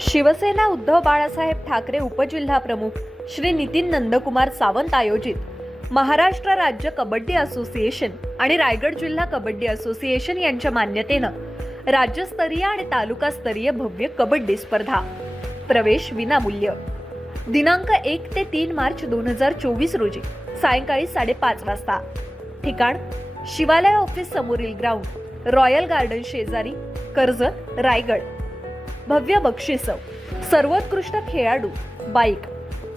शिवसेना उद्धव बाळासाहेब ठाकरे उपजिल्हा प्रमुख श्री नितीन नंदकुमार सावंत आयोजित महाराष्ट्र राज्य कबड्डी असोसिएशन आणि रायगड जिल्हा कबड्डी असोसिएशन यांच्या मान्यतेनं राज्यस्तरीय आणि तालुकास्तरीय भव्य कबड्डी स्पर्धा. प्रवेश विनामूल्य. दिनांक एक ते तीन मार्च दोन हजार चोवीस रोजी सायंकाळी साडेपाच वाजता. ठिकाण शिवालय ऑफिस समोरील ग्राउंड रॉयल गार्डन शेजारी कर्जत रायगड. भव्य बक्षिसं सर्वोत्कृष्ट खेळाडू बाईक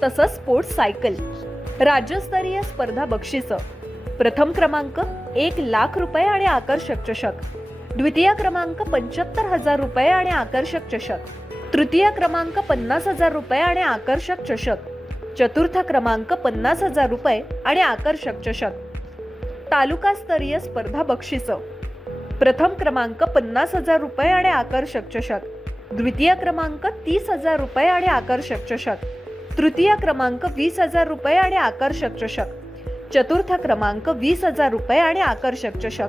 तसंच स्पोर्ट्स सायकल राज्यस्तरीय स्पर्धा बक्षिसं. प्रथम क्रमांक एक लाख रुपये आणि आकर्षक चषक. द्वितीय क्रमांक पंच्याहत्तर हजार रुपये आणि आकर्षक चषक. तृतीय क्रमांक पन्नास हजार रुपये आणि आकर्षक चषक. चतुर्थ क्रमांक पन्नास हजार रुपये आणि आकर्षक चषक. तालुकास्तरीय स्पर्धा बक्षिसं. प्रथम क्रमांक पन्नास हजार रुपये आणि आकर्षक चषक. द्वितीय क्रमांक तीस हजार रुपये आणि आकर्षक चषक. तृतीय क्रमांक वीस हजार रुपये आणि आकर्षक चषक. चतुर्थ क्रमांक वीस हजार रुपये आणि आकर्षक चषक.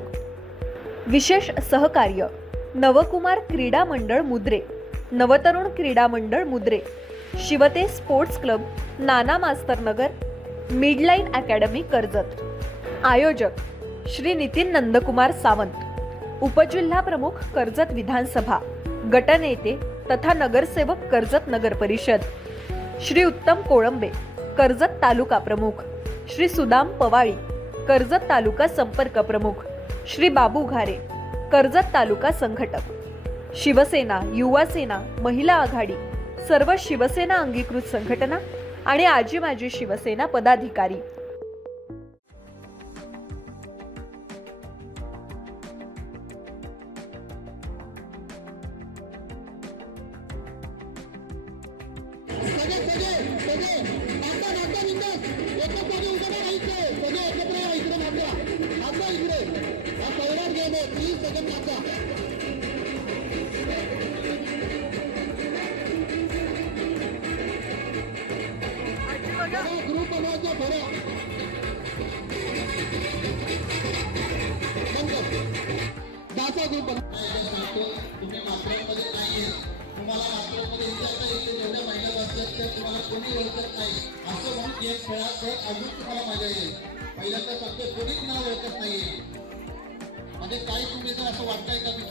विशेष सहकार्य नवकुमार क्रीडा मंडळ मुद्रे नवतरुण क्रीडा मंडळ मुद्रे शिवते sports club Nana Mastarnagar midline academy Karjat. आयोजक श्री नितीन नंदकुमार सावंत. उपजिल्हा प्रमुख कर्जत विधानसभा. गटनेते तथा नगरसेवक कर्जत नगर परिषद. श्री उत्तम कोळंबे कर्जत तालुका प्रमुख. श्री सुदाम पवाळी कर्जत तालुका संपर्क प्रमुख. श्री बाबू घारे कर्जत तालुका संघटक. शिवसेना युवा सेना महिला आघाडी सर्व शिवसेना अंगीकृत संघटना आणि आजी माजी शिवसेना पदाधिकारी. सगळे सगळे सगळे नाका नाका बिंदास एकच जागी उभं राहायचं सगळे एकत्र या इकडे नाका नाका इकडे. हा पहिलाच गेम आहे. प्लीज सेकंड ग्रुप बनवायचा फरा बंद दहाचा ग्रुप तुम्ही मात्र तुम्हाला मात्रांमध्ये विचारता येते जेवढ्या महिला असतात त्या तुम्हाला कोणी ओळखत नाही. असं म्हणून गेम खेळा खेळ अजून तुम्हाला मजा येईल. पहिल्यांदा फक्त कोणीच नाव ओळखत नाहीये. म्हणजे काय तुम्ही जर असं वाटतंय का मी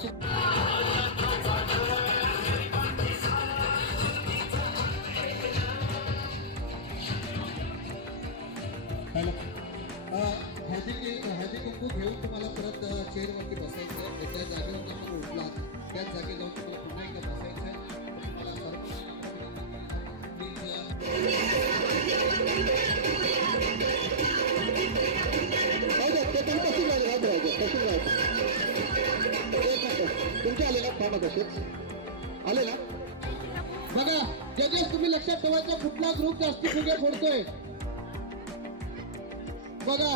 हॅलो. कुंकू घेऊन तुम्हाला परत अ, चेअरवरती बसायचं तुमचे आले आले ना? बघा जजेस तुम्ही लक्षात ठेवायचा कुठला ग्रुप जास्त फुगे फोडतोय. बघा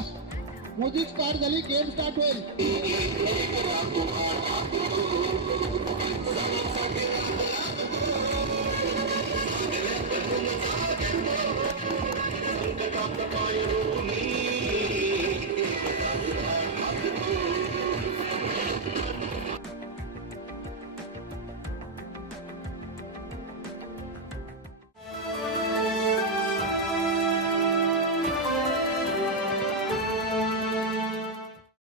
म्युझिक स्टार्ट झाली गेम स्टार्ट होईल.